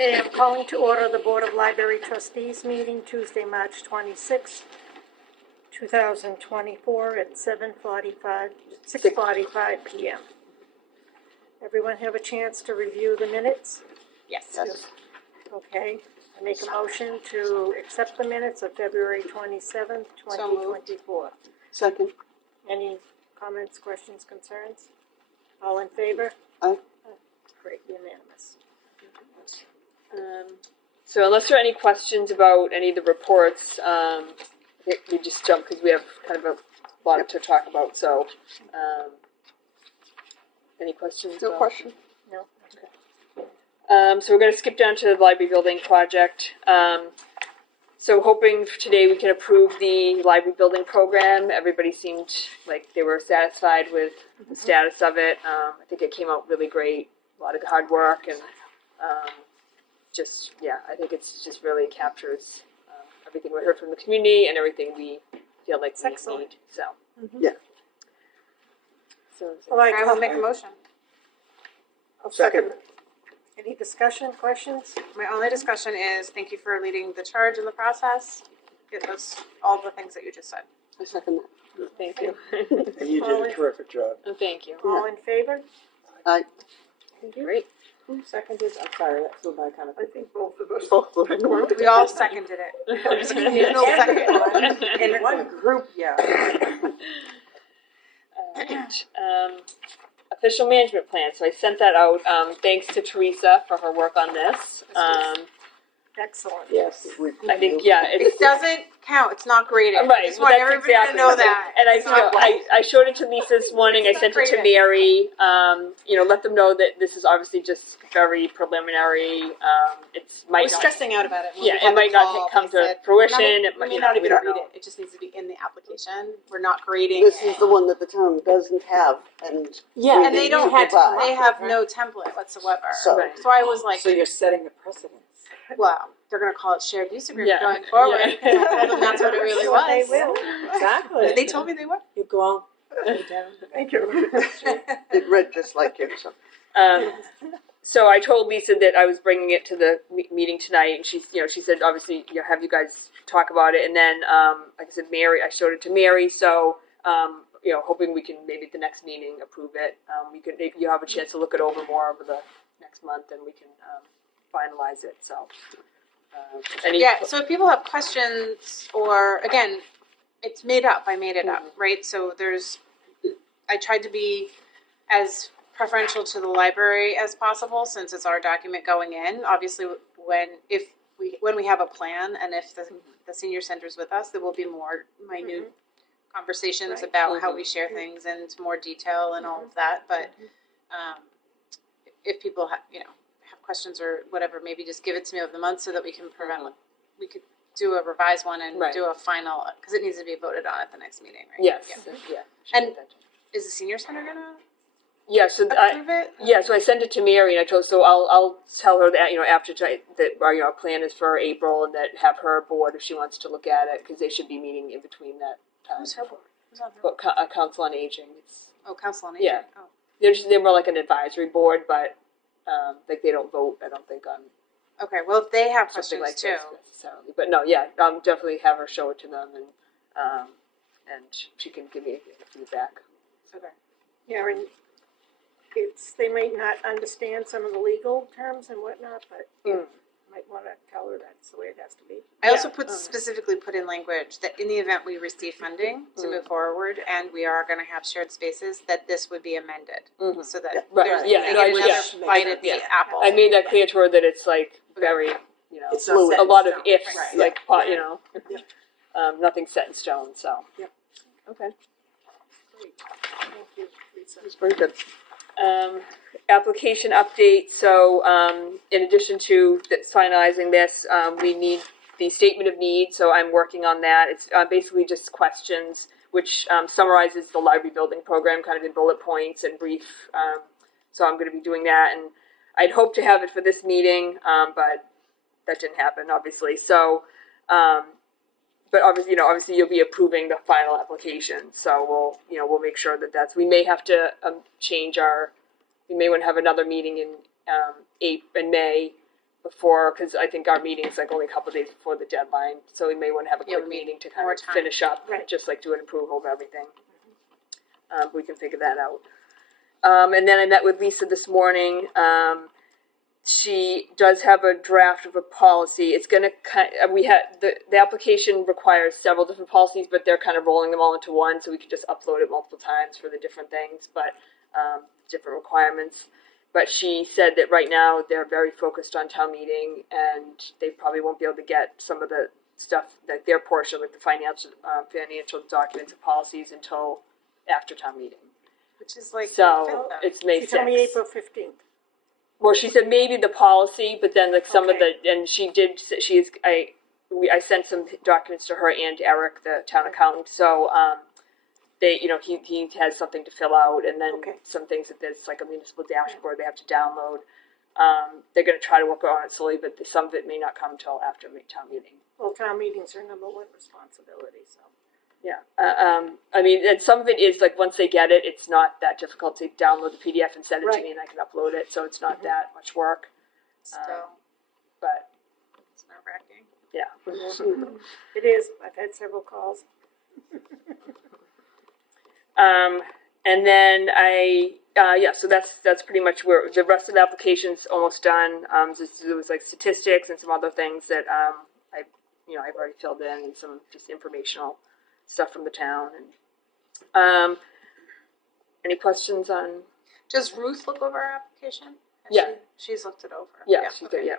Okay, I'm calling to order the Board of Library Trustees meeting Tuesday, March 26, 2024 at 6:45 p.m. Everyone have a chance to review the minutes? Yes. Okay, I make a motion to accept the minutes of February 27th, 2024. Second. Any comments, questions, concerns? All in favor? Aye. Great, unanimous. So unless there are any questions about any of the reports, we just jump because we have kind of a lot to talk about. So, any questions? No question. No. So we're going to skip down to the library building project. So hoping today we can approve the library building program. Everybody seemed like they were satisfied with the status of it. I think it came out really great. A lot of hard work and I think it's just really captures everything we heard from the community and everything we feel like we need. So Yeah. So I will make a motion. I'll second. Any discussion, questions? My only discussion is thank you for leading the charge in the process. It was all the things that you just said. I second thank you. And you did a terrific job. And thank you. All in favor? that. Aye. Thank you. Great. Who seconded? I'm sorry, that flew by kind of. I think both of us. Both of them. We all seconded it. No second one. In one group, yeah. Alright, official management plan. So I sent that out. Thanks to Teresa for her work on this. Excellent. Yes. I think It doesn't count. It's not graded. Right, I just want that's everybody exactly to know what that. And It's not I showed it to Lisa this morning. I It's sent not it to graded. Mary. Let them know that this is obviously just very preliminary. It's I might was not. stressing out about it. When Yeah, we it had the might not call, come they to said, fruition. We may not even don't read know. it. It just needs to be in the application. We're not grading This it. is the one that the town doesn't have, and Yeah, And they don't have to They have no template whatsoever. So- Right. So I was like, So you're setting a precedence. well, they're going to call it shared use agreement Yeah. going forward. Yeah. And that's what it really Sure was. they will. Exactly. They told me they would. You go on. Go down. Thank you. it read just like you. So. So I told Lisa that I was bringing it to the meeting tonight, and she said obviously have you guys talk about it, and then like I said, Mary, I showed it to Mary, so hoping we can maybe at the next meeting approve it. You have a chance to look it over more over the next month, and we can finalize it. So So if people have questions, or again, it's made up. I made it up, right? So I tried to be as preferential to the library as possible since it's our document going in. Obviously, when we have a plan and if the senior center's with us, there will be more minute conversations about how we share things and more detail and all of that. But if people have questions or whatever, maybe just give it to me over the month so that we can we could do a revised one and do a final, because it needs to be voted on at the next meeting, right? yes, Yeah. yeah. And is the senior center gonna So approve it? so I sent it to Mary, and I told I'll tell her that after tonight that our plan is for April, and that have her board if she wants to look at it, because they should be meeting in between that time. Who's her board? Who's on her But board? Council on Aging. Council on Aging. Yeah. Oh. They're more like an advisory board, but they don't vote. I don't think on Okay, well, if they have something questions like too. this necessarily. But no, definitely have her show it to them, and she can give me feedback. Okay. Yeah, and they might not understand some of the legal terms and whatnot, but you might want to tell her that's the way it has to be. I also specifically put in language that in the event we receive funding to move forward and we are going to have shared spaces, that this would be amended so that there's another bite at the apple. I made that clear to her that it's like very, It's a not set in lot of stone. ifs, Right. like nothing set in stone. So okay. Great. Thank you, Lisa. It's very good. Application update. So in addition to finalizing this, we need the statement of need. So I'm working on that. It's basically just questions which summarizes the library building program kind of in bullet points and brief. So I'm going to be doing that, and I'd hoped to have it for this meeting, but that didn't happen, obviously. So, but obviously you'll be approving the final application. So we'll make sure that we may have to change we may want to have another meeting in May before, because I think our meeting's like only a couple of days before the deadline, so we may want to have a Yeah, quick we need meeting to kind more of time. finish up, Right. just like do an approval of everything. We can figure that out. And then I met with Lisa this morning. She does have a draft of a policy. It's going to we had the application requires several different policies, but they're kind of rolling them all into one, so we could just upload it multiple times for the different things, but different requirements. But she said that right now they're very focused on town meeting, and they probably won't be able to get some of the stuff, like their portion, like the financial documents and policies, until after town meeting. Which is like So it's May 6th. She told me April 15th. Well, she said maybe the policy, but then like some of Okay. the, and she did. I sent some documents to her and Eric, the town accountant. So they, he has something to fill out, and then Okay. some things that there's like a municipal dashboard they have to download. They're going to try to work on it slowly, but some of it may not come till after town meeting. Well, town meetings are number one responsibility, so. Yeah, I mean, and some of it is like once they get it, it's not that difficult to download the PDF and send it to Right. me, and I can upload it, so it's not that much work. still But it's nerve-wracking. yeah. It is. I've had several calls. And then so that's pretty much where the rest of the application's almost done. There was like statistics and some other things that I've already filled in, and some just informational stuff from the town. And any questions on? Does Ruth look over our application? Yeah. She's looked it over. Yeah, she's good. Yeah.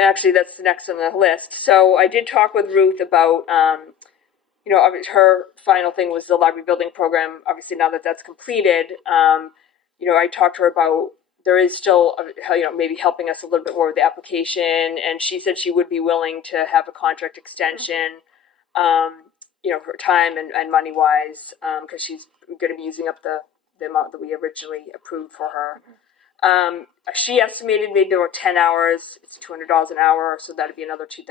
Actually, that's the next on the list. So I did talk with Ruth about, her final thing was the library building program. Obviously, now that that's completed, I talked to her about there is still, maybe helping us a little bit more with the application, and she said she would be willing to have a contract extension, for time and money wise, because she's going to be using up the amount that we originally approved for her. She estimated maybe about 10 hours. It's $200 an hour, so that'd be another $2,000.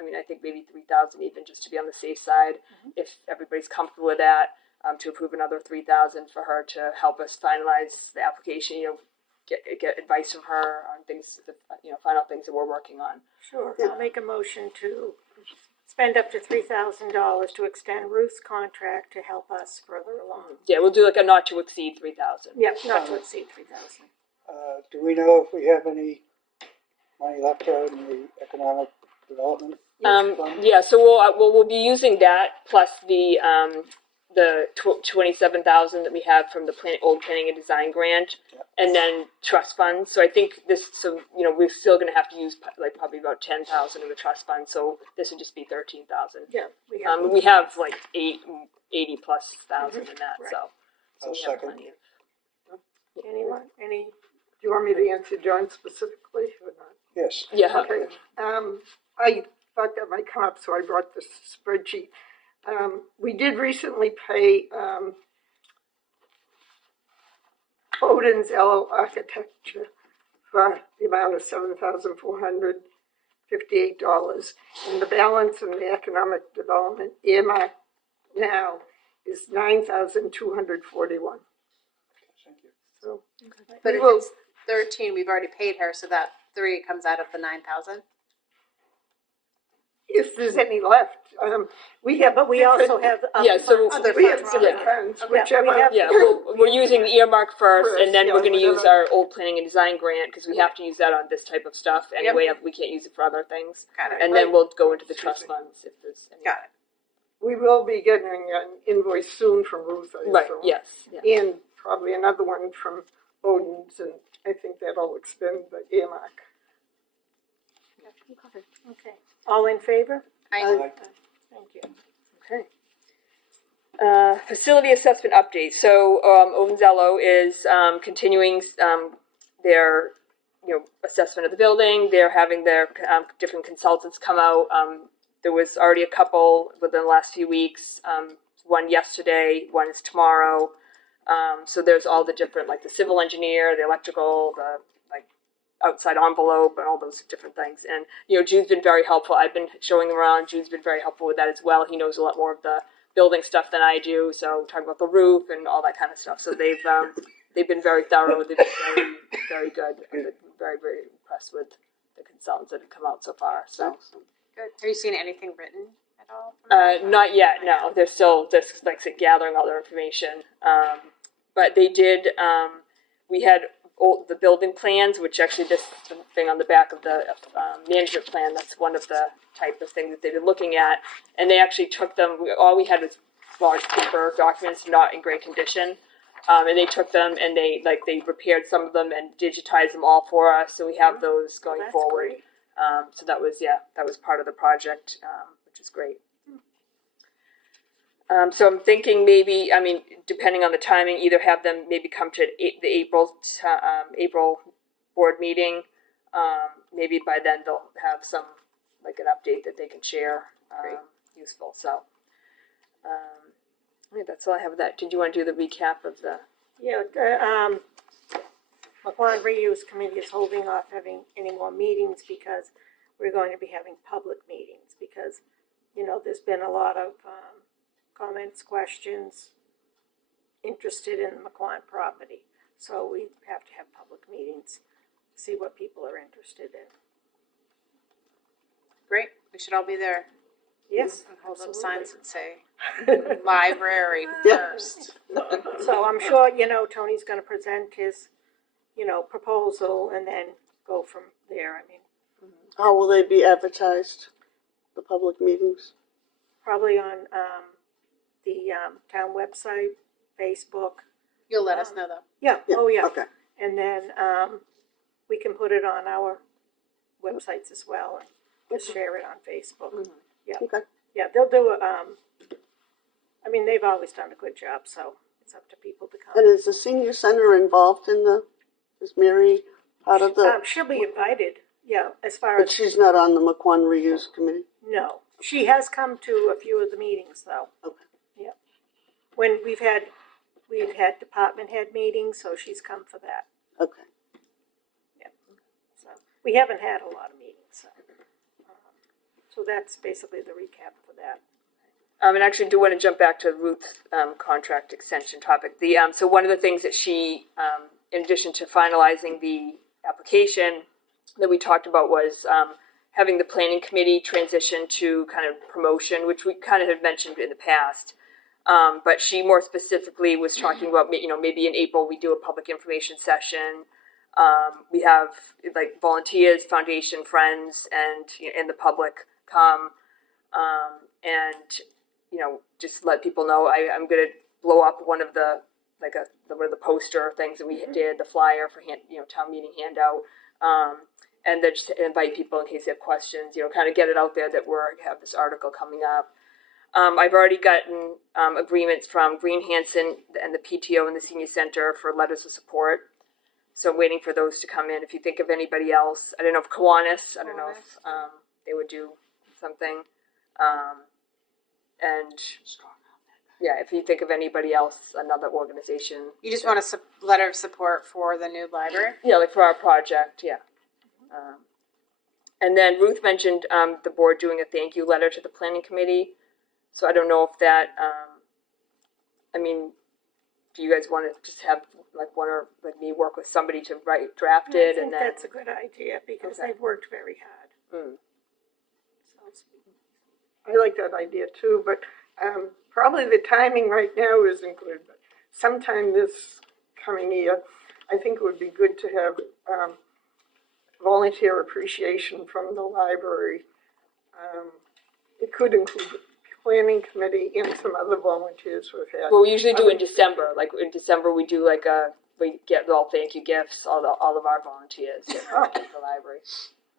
I mean, I think maybe $3,000 even, just to be on the safe side, if everybody's comfortable with that. To approve another $3,000 for her to help us finalize the application. Get advice from her on things, final things that we're working on. Sure. I'll make a motion to spend up to $3,000 to extend Ruth's contract to help us further along. Yeah, we'll do like a not to exceed 3,000. Yep, not to exceed 3,000. Do we know if we have any money left out in the economic development fund? Yeah, so we'll be using that plus the 27,000 that we have from the old planning and design grant, and then trust funds. So I think we're still going to have to use like probably about 10,000 in the trust fund. So this would just be 13,000. Yeah, We have like 80 plus thousand in that. Right. So I'll we have second. plenty of. Anyone? Any? Do you want me to answer John specifically or not? Yes. Yeah. Okay. I thought that might come up, so I brought this spreadsheet. We did recently pay Odin's LO Architecture for the amount of $7,458, and the balance in the economic development earmark now is $9,241. Thank you. So, But we if will- it's 13, we've already paid her, so that 3 comes out of the 9,000. if there's any left, we have. But we also have Yeah, so- other We have funds. different Yeah. funds, Okay. whichever. We have- Yeah, we're using the earmark first, and then yeah, we're going to use whatever. our old planning and design grant because we have to use that on this type of stuff anyway. We can't use it for other things, Got it. and then we'll go into the Excuse trust me. funds if there's any. Got it. We will be getting an invoice soon from Ruth, I Right. assume. Yes. Yeah. And probably another one from Odin's, and I think that'll expend the earmark. Okay. All in favor? Aye. Thank you. Okay. Facility assessment update. So Ovenzello is continuing their assessment of the building. They're having their different consultants come out. There was already a couple within the last few weeks. One yesterday, one is tomorrow. So there's all the different, like the civil engineer, the electrical, the outside envelope, and all those different things. And Jude's been very helpful. I've been showing him around. Jude's been very helpful with that as well. He knows a lot more of the building stuff than I do. So talking about the roof and all that kind of stuff. So they've been very thorough. They've been very, very good. I've been very, very impressed impressed with the consultants that have come out so far. So. Good. Have you seen anything written at all? from them? Not yet. No, they're still just like I said, gathering all their information. But they did. We had the building plans, which actually this thing on the back of the management plan. That's one of the type of things that they've been looking at, and they actually took them. All we had was large paper documents, not in great condition. And they took them and they repaired some of them and digitized them all for us. So we have those going That's forward. great. So that was part of the project, which is great. So I'm thinking maybe, I mean, depending on the timing, either have them maybe come to the April board meeting. Maybe by then they'll have some, like an update that they can share, useful. So, yeah, that's all I have with that. Did you want to do the recap of the? Yeah, the, McQuon Reuse Committee is holding off having any more meetings because we're going to be having public meetings because, there's been a lot of, comments, questions, interested in the McQuon property. So we have to have public meetings to see what people are interested in. Great. We should all be there. Yes, And hold up absolutely. signs that say library first. So I'm sure, Tony's gonna present his, proposal and then go from there. I mean, How will they be advertised, the public meetings? probably on, the, town website, Facebook. You'll let us know though. Yeah, oh yeah. Okay. And then, we can put it on our websites as well and just share it on Facebook. Yeah. Okay. Yeah, they'll do it, I mean, they've always done a good job, so it's up to people to come. And is the senior center involved in is Mary part of the, She'll be invited, yeah, as far but as, she's not on the McQuon Reuse Committee? no. She has come to a few of the meetings, though. Okay. Yeah. When we've had department head meetings, so she's come for that. Okay. Yeah. So, we haven't had a lot of meetings, so that's basically the recap for that. And actually, do want to jump back to Ruth's contract extension topic. So one of the things that she, in addition to finalizing the application, that we talked about was having the planning committee transition to kind of promotion, which we kind of had mentioned in the past. But she more specifically was talking about, maybe in April we do a public information session. We have like volunteers, foundation, friends, and the public come, and just let people know. I'm going to blow up one of the poster things that we did, the flyer for town meeting handout, and then just invite people in case they have questions. Kind of get it out there that have this article coming up. I've already gotten agreements from Green Hanson and the PTO and the Senior Center for letters of support. So I'm waiting for those to come in. If you think of anybody else, I don't know if Kiwanis, I don't know if they would do something. And yeah, if you think of anybody else, another organization. You just want a letter of support for the new library? Yeah, like for our project, yeah. And then Ruth mentioned the board doing a thank you letter to the planning committee. So I don't know if that, do you guys want to just have me work with somebody to draft it? I think that's a good idea because they've worked very hard. I like that idea too, but probably the timing right now isn't good. But sometime this coming year, I think it would be good to have volunteer appreciation from the library. It could include the planning committee and some other volunteers who have had. Well, we usually do in December. Like in December, we do we get all thank you gifts, all of our volunteers at the library.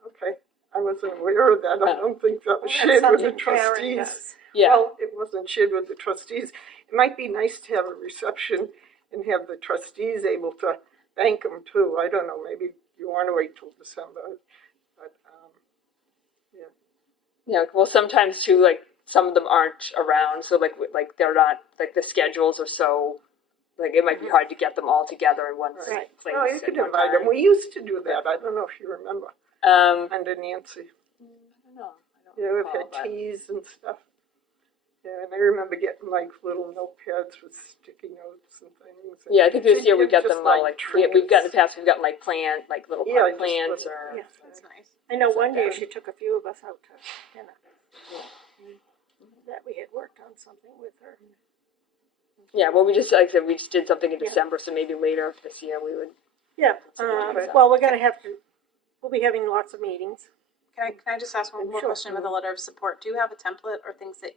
Okay. I wasn't aware of that. I don't think that was That's shared with the something Karen trustees. does. Yeah. Well, it wasn't shared with the trustees. It might be nice to have a reception and have the trustees able to thank them too. I don't know, maybe you want to wait till December, but, yeah. Yeah, well, sometimes too, some of them aren't around, so they're not, the schedules are so, it might be hard to get them all together in one Right. place. Oh, you at could one invite time. them. We used to do that. I don't know if you remember, I under Nancy. don't know. I don't Yeah, we've recall, had but- teas and stuff. Yeah, and I remember getting like little notepads with sticky notes and things. Yeah, I think this year we It's got just them all like, we've got in the past, we've gotten like like little Yeah, park just plans little- or. Yeah. That's nice. I know So one year that- she took a few of us out to dinner. That we had worked on something with her. Yeah, well, we just, like I said, we just did something in Yeah. December, so maybe later this year we would. Yeah, well, we're gonna have to, we'll be having lots of meetings. Can I just ask one more Sure. question about the letter of support? Do you have a template or things that,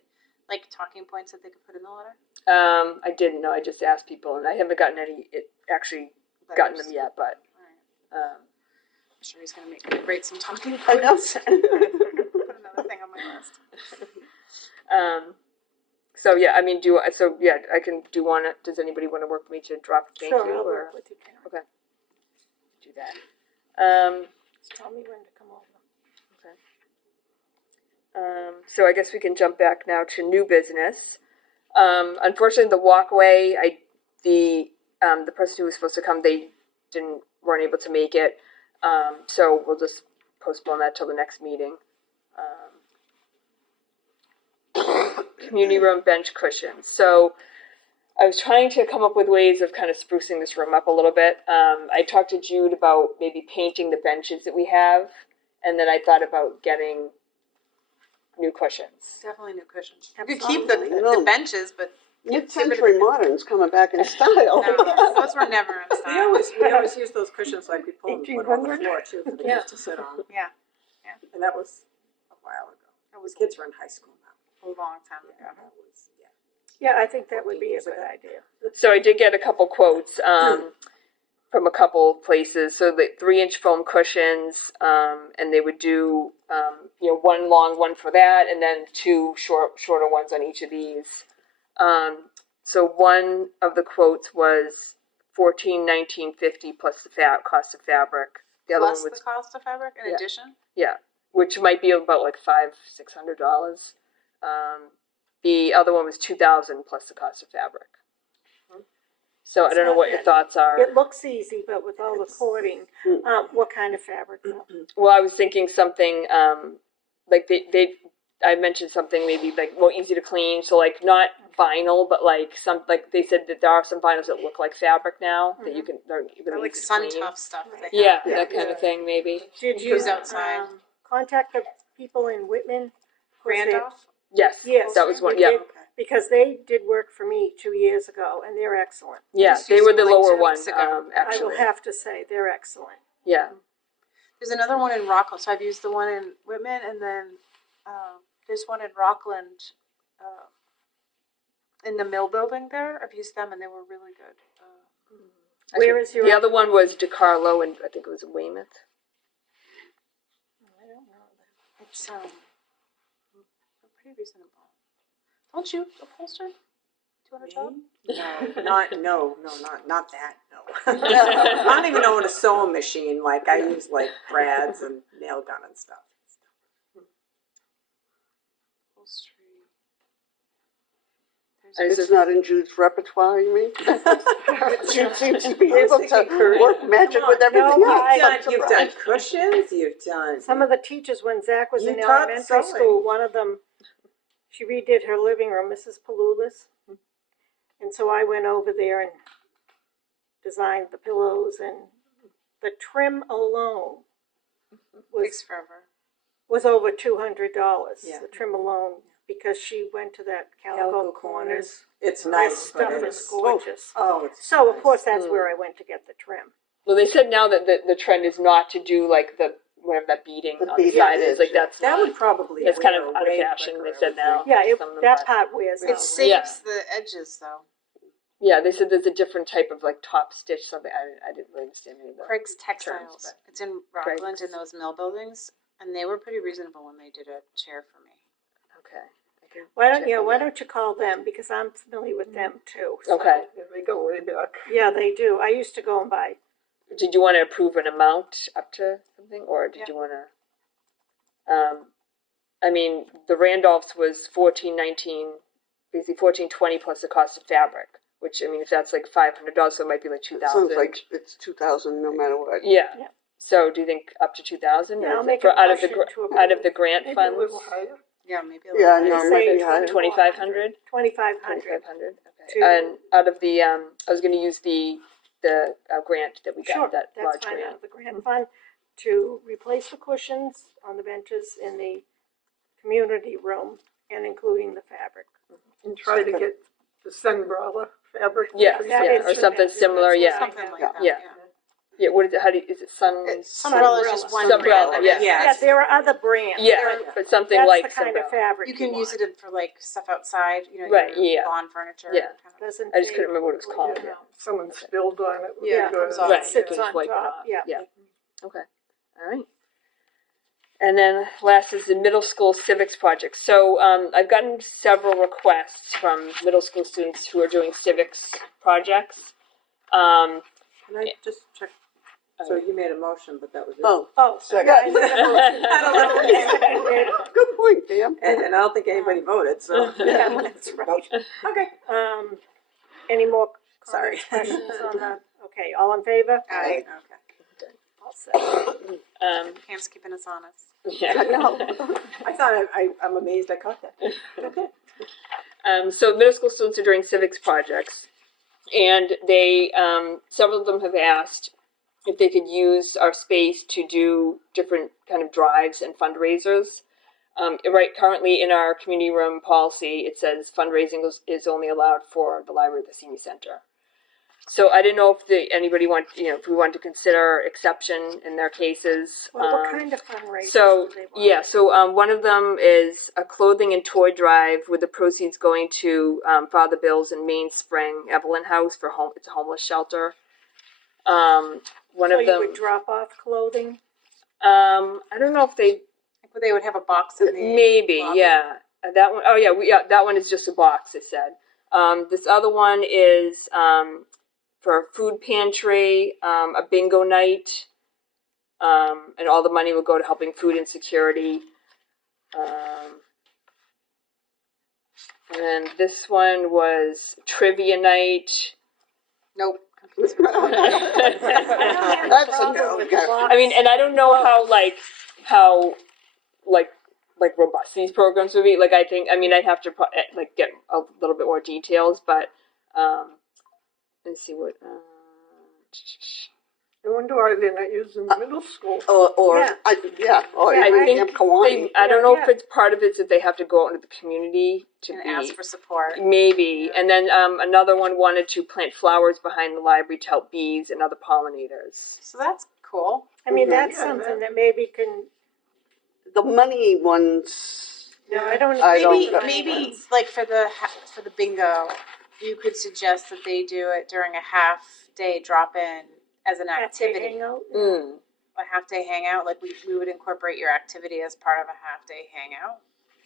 like talking points that they could put in the letter? I didn't know, I just asked people, and I haven't gotten gotten them yet, but, Alright. I'm sure he's gonna make me write some talking I know. points. Put another thing on my list. so yeah, I mean, I can do one, does anybody want to work with me to drop a thank Sure, you, I'll or work with you, Karen. do that? Just tell me when to come over. So I guess we can jump back now to new business. Unfortunately, the walkway, the person who was supposed to come, they weren't able to make it. So we'll just postpone that till the next meeting. Community room bench cushions. So I was trying to come up with ways of kind of sprucing this room up a little bit. I talked to Jude about maybe painting the benches that we have, and then I thought about getting new cushions. Definitely new cushions. You could keep the Absolutely. benches, but Mid-century modern's coming back in style. no, those were never in style. We always use those cushions like we pull them and put on the 1800? floor too for the Yeah. kids to sit on. Yeah. And that was a while ago. That was The kids are in high school now. a long time ago. Yeah, that was, yeah. Yeah, I think that would be a good idea. So I did get a couple quotes from a couple places. So the 3-inch foam cushions, and they would do one long one for that, and then 2 shorter ones on each of these. So one of the quotes was $14.19.50 plus the cost of fabric. The other Plus one was the cost of fabric in Yeah. addition? which might be about like $500-600. The other one was $2,000 plus the cost of fabric. So I don't know what your thoughts are. It looks easy, but with all the cording, what kind of fabric though? Well, I was thinking something like I mentioned something maybe like more easy to clean. So like not vinyl, but like they said that there are some vinyls that look like fabric now that you can they're Or really like easy to sun clean. tough stuff. They Yeah, have. that kind of thing maybe. Did you Use outside. contact the people in Whitman? Randolph? Yes, Yes, that was one. you Yeah, did, because they did work for me 2 years ago, and they're excellent. yeah, just they used were them, the like, lower 2 one weeks ago. I will actually. have to say, they're excellent. Yeah, There's another one in Rockland. So I've used the one in Whitman, and then there's one in Rockland in the mill building there. I've used them, and they were really good. Where is your? the other one was DeCarlo, and I think it was in Weymouth. I don't know. It's they're pretty reasonable. Don't you upholster? $200? No, not that, no. I don't even own a sewing machine, like I use like brads and nail gun and stuff. Upholstery. It's not in Jude's repertoire, you mean? Jude seems to be able to work magic with everything No, else. You've done cushions, you've done. Some of the teachers, when Zach was You in taught elementary sewing. school, one of them, she redid her living room, Mrs. Palulis. And so I went over there and designed the pillows, and the trim alone Takes forever. was over $200. Yeah. The trim alone, because she went to that Calico Corners. It's That nice, stuff but is it's, gorgeous. oh, it's. So of course nice. that's where I went to get the trim. Well, they said now that the trend is not to do like whatever that beading The on the beading side is. Like that's That not, would probably. it's kind of wear out of way fashion. quicker, They I said would now. think. Yeah, some of them, that but- part wears It out. saves the edges, though. Yeah, they said there's a different type of like top stitch something. I didn't really understand any of that. Craig's Textiles. but- It's in Rockland Craig's. in those mill buildings, and they were pretty reasonable when they did a chair for me. Okay. I can Why check on why that. don't you call them, because I'm familiar with them too. So, Okay. Yeah, they go way back. Yeah, they do. I used to go and buy. Did you want to approve an amount up to something, or did Yeah. you want to? I mean, the Randolph's was $14.19, basically $14.20 plus the cost of fabric. Which I mean, if that's like $500, so it might be like It $2,000. sounds like it's 2,000 no matter what. Yeah. Yeah. So do you think up to $2,000? Yeah, I'll or is make it for a motion to out of the approve. grant Maybe a funds? little higher. Yeah, maybe a Yeah, little no, bit. it might be higher. 2,500? 2,500. 2,500, okay. To- And out of the, I was gonna use the grant that we Sure, got, that that's large fine, out grant. of the grant fund, to replace the cushions on the benches in the community room and including the fabric. And try to get the sunbrella fabric. Yeah, That yeah, is or the something best. similar, That's what yeah. I Something have. like Yeah. that, Yeah. yeah. Yeah, what is it, how do you, is it sun? Sunbrella is just one Sunbrella, brand. yeah. Yeah, there are other brands. Yeah, but but something that's like the kind of Sunbrella. fabric You can use want. it for like stuff outside, you know, Right, your yeah. lawn furniture. Yeah. Kind of. Doesn't I just couldn't fade remember what it was quickly, called, you yeah. know. Someone spilled on it. would Yeah, be it comes good. off. Right, Sits you can just on wipe it top, off. yeah. Yeah, okay, all right. And then last is the middle school civics project. So I've gotten several requests from middle school students who are doing civics projects. Can I just check? So you made a motion, but that was it. Oh, Oh, Second. yeah, I made a motion. good point, Dan. And I don't think anybody voted, so. Yeah, that's right. Okay. Any more Sorry. comments, questions on the, okay, all in favor? Okay. All set. Pam's keeping us honest. Yeah. No. I thought I'm amazed I caught that. Okay. So middle school students are doing civics projects, and they several of them have asked if they could use our space to do different kind of drives and fundraisers. Right, currently in our community room policy, it says fundraising is only allowed for the library, the senior center. So I didn't know if anybody if we want to consider exception in their cases. Well, what kind of fundraisers So do they want? yeah, so one of them is a clothing and toy drive with the proceeds going to Father Bill's in Mainspring, Evelyn House for home. It's a homeless shelter. One So of you them. would drop off clothing? I don't know if they. Like they would have a box in the Maybe, lobby. yeah. That one, oh yeah, that one is just a box, it said. This other one is for a food pantry, a bingo night, and all the money will go to helping food insecurity. And then this one was trivia night. Nope. That's a no. I mean, and I don't know how robust these programs would be. Like, I'd have to get a little bit more details, but let's see what. I wonder why they're not using the middle school. Or Yeah. or Yeah, even I think Camp Kawani. I don't know if Yeah. it's part of it that they have to go out into the community to And be ask for support. maybe, and then another one wanted to plant flowers behind the library to help bees and other pollinators. So that's cool. I mean, Mhm. that's Yeah, something that- that maybe can, The money ones. no, I don't. I don't Maybe know. maybe like for the bingo, you could suggest that they do it during a half day drop in as an activity. Hangout? Mm. A half day hangout, like we would incorporate your activity as part of a half day hangout.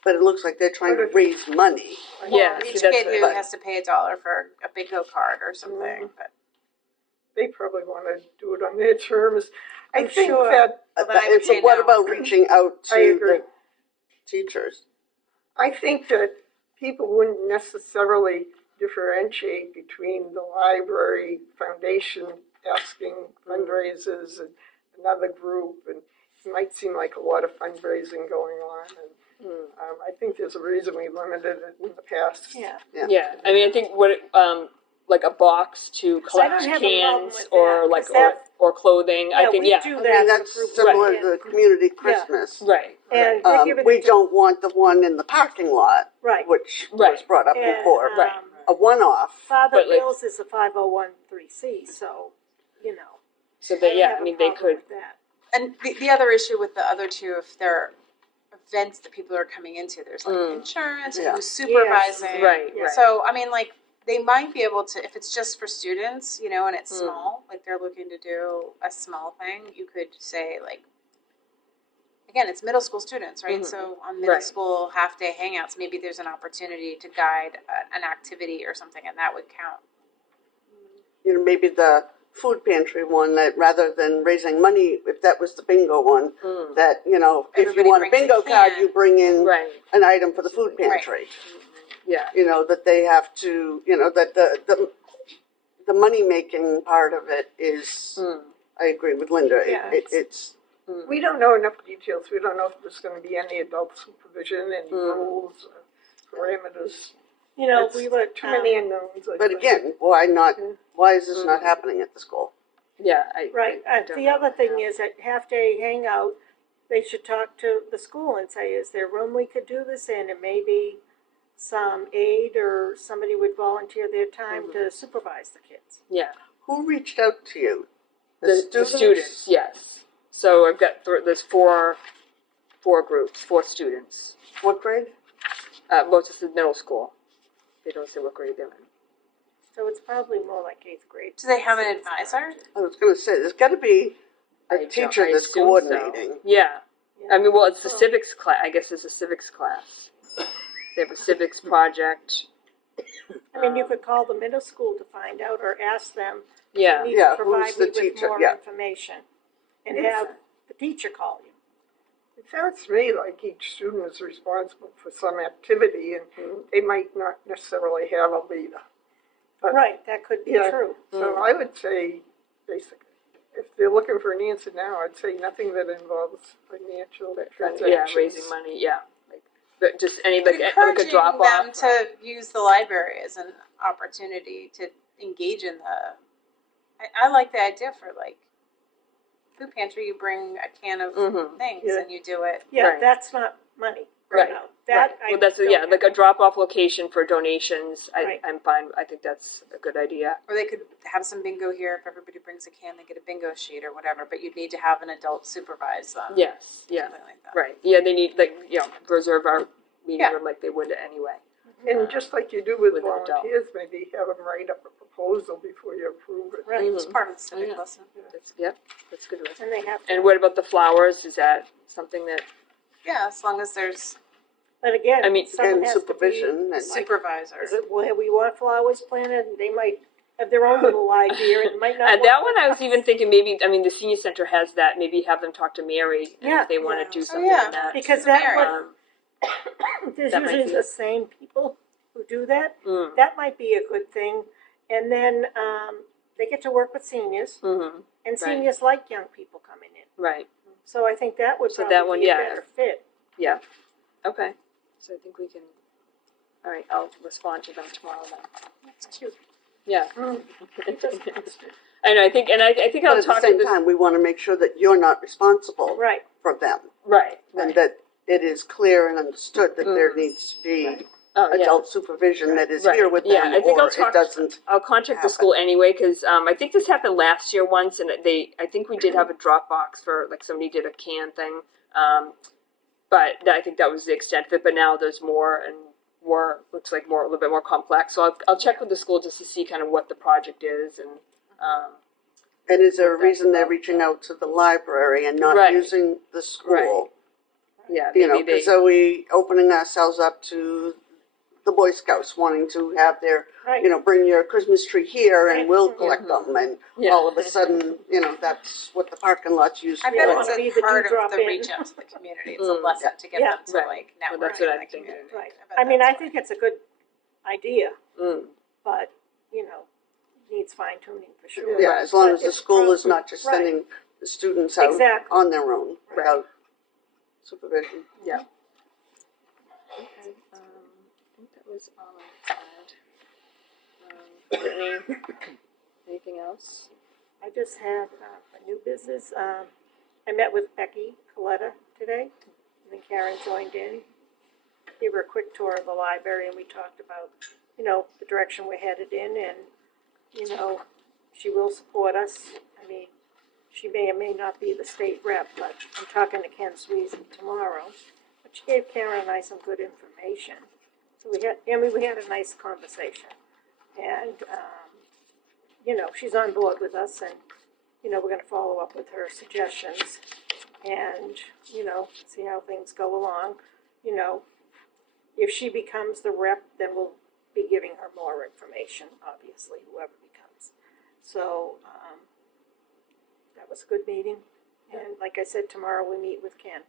But it looks like they're trying to raise money. Yeah, Each see, that's kid who what- has to pay $1 for a bingo card or something. But They probably want to do it on their terms. I I'm think sure. that, Well, then I would So say what no. about reaching out I to agree. the teachers? I think that people wouldn't necessarily differentiate between the library foundation asking fundraisers and another group, and it might seem like a lot of fundraising going on, and I think there's a reason we limited it in the past. Yeah. Yeah, I mean, I think like a box to collect have a problem cans with or that, 'cause that- or clothing. I think we yeah, do I that. mean, that's group similar right. to the community Christmas. right. And they're giving We it to- don't want the one in the parking lot, Right. which was Right. brought up And, before. Right. A one-off. Father But, like- Bill's is a 501(c), so, you know. So I that don't yeah, have I a mean they problem could. with that. and the other issue with the other two, if they're events that people are coming into, there's like insurance and Yeah. who's supervising. Right, Yeah. right. So I mean, like they might be able to, if it's just for students, you know, and it's small, like they're looking to do a small thing. You could say like, again, it's middle school students, right? So on middle Right. school half day hangouts, maybe there's an opportunity to guide an activity or something, and that would count. Maybe the food pantry one, that rather than raising money, if that was the bingo one, that, if you Everybody want a brings a bingo card, can. you bring in Right. an item for the food pantry. Yeah. That they have to, that the money-making part of it is, I agree with Linda. Yeah, It's We don't know enough details. We don't know if there's gonna be any adult supervision, any rules, parameters. You know, It's we were, too many unknowns. I But think. again, why is this not happening at the school? Yeah, right, don't the know. other thing is at half-day hangout, they should talk to the school and say, is there room we could do this in? And maybe some aide or somebody would volunteer their time to supervise the kids. Yeah. Who reached out to you? The students, yes. So I've got, there's four groups, 4 students. What grade? Most of the middle school. They don't say what grade they're in. So it's probably more like 8th grade. Do they have an advisor? I was gonna say, there's gotta be I a don't- teacher I that's assume so. coordinating. Yeah. I mean, well, it's the Oh. civics class. I guess it's a civics class. They have a civics project. I mean, you could call the middle school to find out or ask them. Yeah. You need Yeah, to provide who's the me with teacher? more Yeah. information. And It's- have the teacher call you. It sounds to me like each student is responsible for some activity and they might not necessarily have a leader. But- Right, that could be Yeah. true. So I would say, basically, if they're looking for an answer now, I'd say nothing that involves financial transactions. Yeah, raising money. Yeah. But just any like a Encouraging drop them off. to use the library as an opportunity to engage in the. I like the idea for like food pantry. You bring a can of things Yeah. and you do it. Yeah, Right. that's not money. Right. No, that I Well, that's don't like a have. drop off location for donations. Right. I'm fine. I think that's a good idea. Or they could have some bingo here. If everybody brings a can, they get a bingo sheet or whatever. But you'd need to have an adult supervise them. Yes. Yeah. Something like that. Right. Yeah. They need reserve our meeting Yeah. room like they would anyway. And just like you do with With an adult. volunteers, maybe have them write up a proposal before you approve it. Right, It's part of the civic Yeah. lesson. That's good. and they have to. And what about the flowers? Is that something that Yeah, as long as there's But again, I mean, someone And has to supervision be, and supervisor. is it where we want flowers planted, and they might have their own little idea, and it might not and work that one with I was us. even thinking maybe the senior center has that. Maybe have them talk to Mary and Yeah. if they want Yeah. to do Oh, something yeah. like that. Because Mary. that would, there's that might usually be- the same people who do that. Mm. That might be a good thing. And then they get to work with seniors, Mm-hmm. and seniors like young people coming in. Right. So I think that would So probably that one, be yeah. a better fit. Yeah. Okay. So I think we can. All right. I'll respond to them tomorrow then. That's cute. Yeah. Mm. I know. I think, and I think But I'll at the talk to same this. time, we wanna make sure that you're not responsible Right. for them. Right. And that it is clear and understood that there needs to be Oh, yeah. adult supervision that is Right. here with Yeah, them, I think I'll or talk- it doesn't. I'll contact the happen. school anyway because I think this happened last year once, and I think we did have a drop box for like somebody did a can thing, but I think that was the extent of it. But now there's more and more. Looks like a little bit more complex. So I'll check with the school just to see kind of what the project is and. And is there a That's reason they're about- reaching out to the library and not Right. using the school? Yeah, You know, maybe they. because are we opening ourselves up to the Boy Scouts wanting to have their, Right. bring your Christmas tree here and we'll Mhm. collect them, and Yeah. all of a sudden, that's what the parking lot's used I for. bet Yeah. it's Wanna be a the part of dewdrop the in. reach out to the community. It's a Mm. lesson to get Yeah. them to Right. like Well, network that's in what the I'm thinking. community. Right. bet I mean, that's I why. think it's a good idea, Mm. but, needs fine tuning for sure. Yeah, as long But as the it's school is probably- not just right. sending the students out Exactly. on their own Right. without supervision. Yeah. Okay. I think that was all I had. Brittany, anything else? I just have a new business. I met with Becky Coletta today, and then Karen joined in. Gave her a quick tour of the library, and we talked about, the direction we're headed in, and, she will support us. I mean, she may or may not be the state rep, but I'm talking to Ken Sweezy tomorrow. But she gave Karen and I some good information. So we had a nice conversation. And, she's on board with us, and, we're gonna follow up with her suggestions and, see how things go along. If she becomes the rep, then we'll be giving her more information, obviously, whoever becomes. So, that was a good meeting. And like I said, tomorrow we meet with Ken.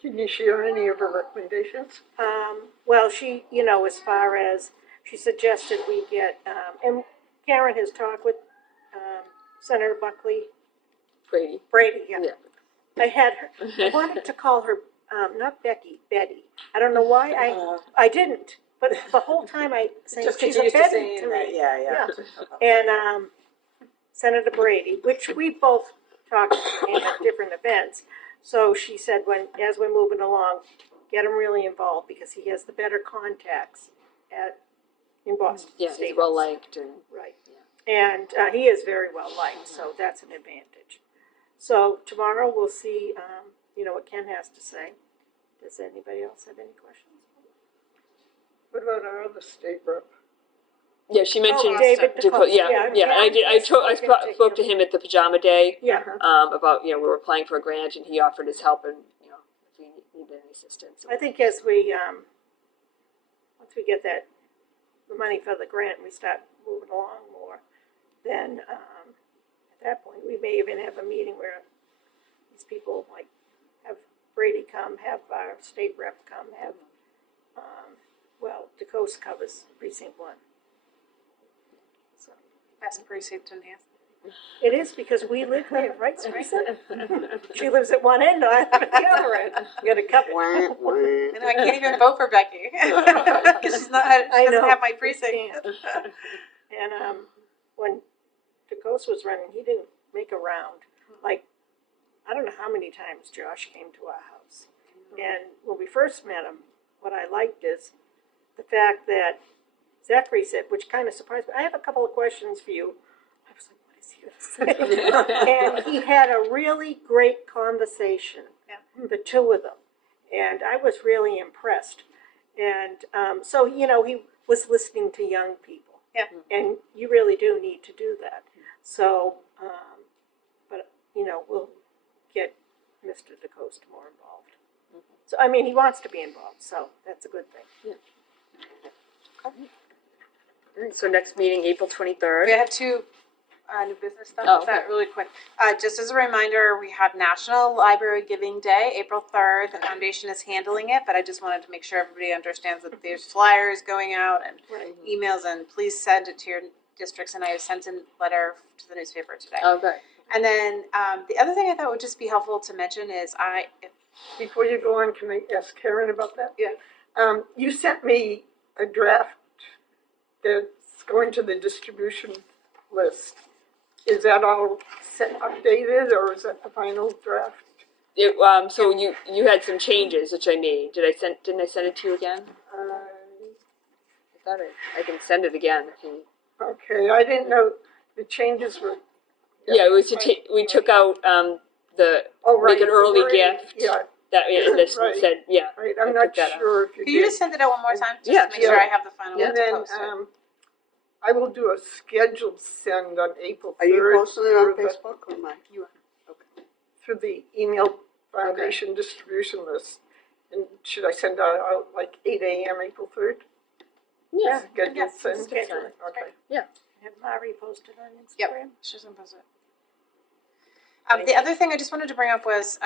Can you share any of her recommendations? Well, she, as far as, she suggested we get, and Karen has talked with Senator Buckley, Brady. Brady, yeah. Yeah. I had her, I wanted to call her, not Becky, Betty. I don't know why I didn't, but the whole time I saying, Just she's get a used to Betty saying to that, me. yeah. And, Senator Brady, which we both talked at different events. So she said, as we're moving along, get him really involved because he has the better contacts in Boston. Yeah, he's State well House. liked and. Right. And he is very well liked, so that's an advantage. So tomorrow we'll see, what Ken has to say. Does anybody else have any questions? What about our other state rep? Yeah, she mentioned David Dakota. DeCosta. Yeah. And I did. I spoke to him at the pajama day. Yeah. About we were applying for a grant and he offered his help and if we needed any assistance. I think as we once we get the money for the grant and we start moving along more, then at that point we may even have a meeting where these people like have Brady come, have our state rep come, have DeCoste covers precinct 1. So Best precinct in Hanson. it is because we live there, right, Teresa? She lives at one end, and I live at the other end. You got a couple. Wah, wah. I know, I can't even vote for Becky because she doesn't have my precinct. And when DeCoste was running, he didn't make a round. Like, I don't know how many times Josh came to our house. And when we first met him, what I liked is the fact that Zachary said, which kind of surprised me, I have a couple of questions for you. I was like, what is he going to say? And he had a really great conversation, the two of them. And I was really impressed. And so, he was listening to young people. Yeah. And you really do need to do that. So, but, we'll get Mr. DeCoste more involved. So, I mean, he wants to be involved, so that's a good thing. So next meeting, April 23rd. We have two new business stuff. Oh, Is that really quick? Just as a reminder, we have National Library Giving Day, April 3rd. The foundation is handling it, but I just wanted to make sure everybody understands that there's flyers going out and emails, and please send it to your districts. And I have sent a letter to the newspaper today. Okay. And then the other thing I thought would just be helpful to mention is Before you go on, can I ask Karen about that? Yeah. You sent me a draft that's going to the distribution list. Is that all updated, or is that the final draft? So you had some changes which I made. Didn't I send it to you again? I thought I can send it again if you. Okay, I didn't know the changes were. Yeah, it was we took out make an early gift. Yeah. That this Right. said Right, I'm I not took that out. sure if you can you did. just send it out one more time, just Yeah, to make sure. sure I have the final one And to then post it. I will do a scheduled send on April 3rd. Are you posting it on through the- Facebook or mine? Through the email foundation distribution list. And should I send out like 8 a.m. April 3rd? Yeah. Scheduled Yes, send? schedule it. Okay. Have Mari posted on Instagram? Yep. She's gonna post it. The other thing I just wanted to bring up was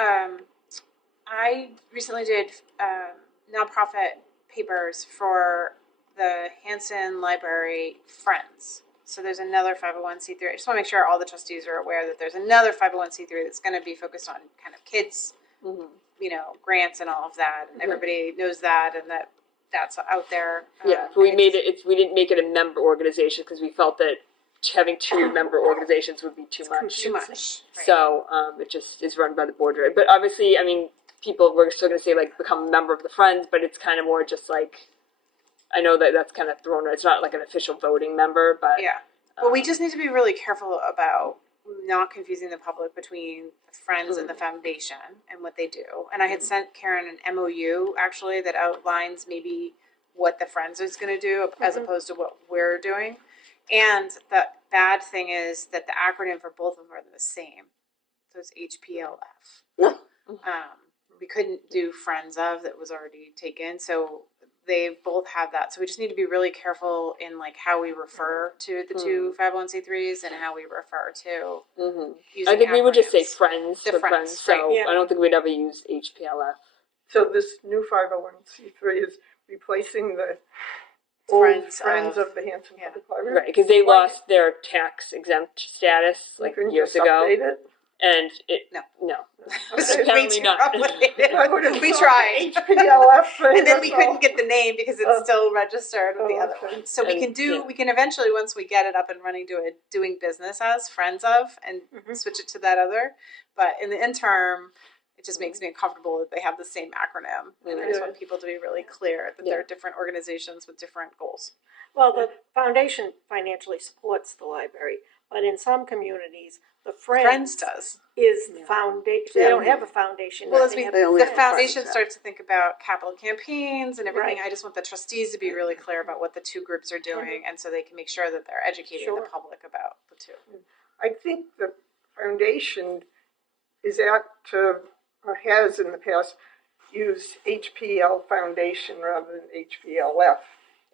I recently did nonprofit papers for the Hanson Library Friends. So there's another 501c3. I just want to make sure all the trustees are aware that there's another 501c3 that's going to be focused on kind of kids, grants and all of that. And everybody knows that, and that's out there. We made it. We didn't make it a member organization because we felt that having 2 member organizations would be too much. Too much. Right. So it just is run by the board. But obviously, I mean, people were still going to say become a member of the Friends, but it's kind of more just I know that's kind of thrown. It's not like an official voting member, but yeah. But we just need to be really careful about not confusing the public between the Friends and the foundation and what they do. And I had sent Karen an MOU actually that outlines maybe what the Friends is going to do as opposed to what we're doing. And the bad thing is that the acronym for both of them are the same. So it's HPLF. No. We couldn't do Friends of, that was already taken. So they both have that. So we just need to be really careful in how we refer to the 2 501c3s and how we refer to using I think we would just say acronyms. Friends The for Friends, Friends. So right, I don't think we'd ever use HPLF. So this new 501c3 is replacing the Friends Friends of- of the Hanson yeah. Public Library? Right, because they lost their tax exempt status You couldn't years just ago. update it? and it, No. It's way apparently too not. complicated. I would have We thought tried. HPLF thing, And then we that's all. couldn't get the name because it's Oh. still registered with the Oh, other okay. one. So we And, can do, yeah. we can eventually, once we get it up and running, do it doing business as friends of and switch it to that other. But in the interim, it just makes me uncomfortable that they have the same acronym. And I just Yeah. want people to be really clear that they're different organizations with different goals. Well, the foundation financially supports the library, but in some communities, the Friends Friends does. is the foundation. They Yeah. don't have a foundation. Well, as they we, have They only the have foundation friends, yeah. starts to think about capital campaigns and everything. Right. I just want the trustees to be really clear about what the two groups are doing, and so they can make sure that they're educating Sure. the public about the two. I think the foundation is apt to, or has in the past, used HPL Foundation rather than HPLF.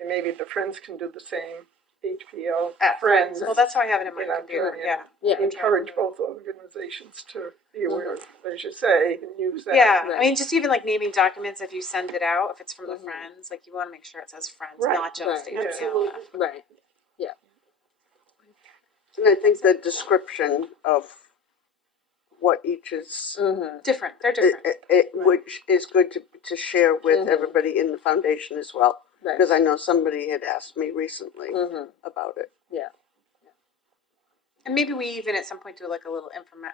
And maybe the Friends can do the same, HPL At Friends. Well, that's how I have it in my You know, computer. yeah. Yeah. Encourage both organizations to be aware, as you say, and use that. Yeah, Right. I mean, just even like naming documents, if you send it out, if it's from the Friends, like you want to make sure it says Friends, Right. not just Right. HPLF. Absolutely. Right. And I think the description of what each is, Different. They're different. which is good to share with everybody in the foundation as well. Right. Because I know somebody had asked me recently about it. And maybe we even at some point do like a little informatic.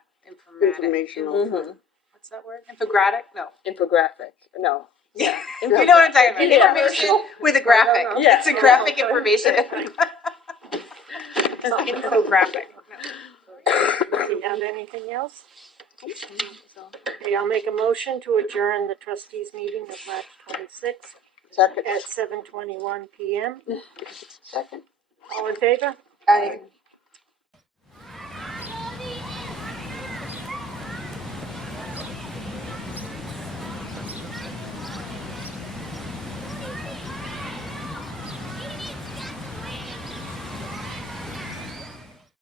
Informational. What's that word? Infographic? No. Infographic. No. Yeah. You know what I'm talking about. Yeah. Information with a graphic. No, no. Yeah. It's a graphic information. It's an infographic. Do you have anything else? Okay, I'll make a motion to adjourn the trustees meeting of March 26th Second. at 7:21 p.m. Second. All in favor? Aye.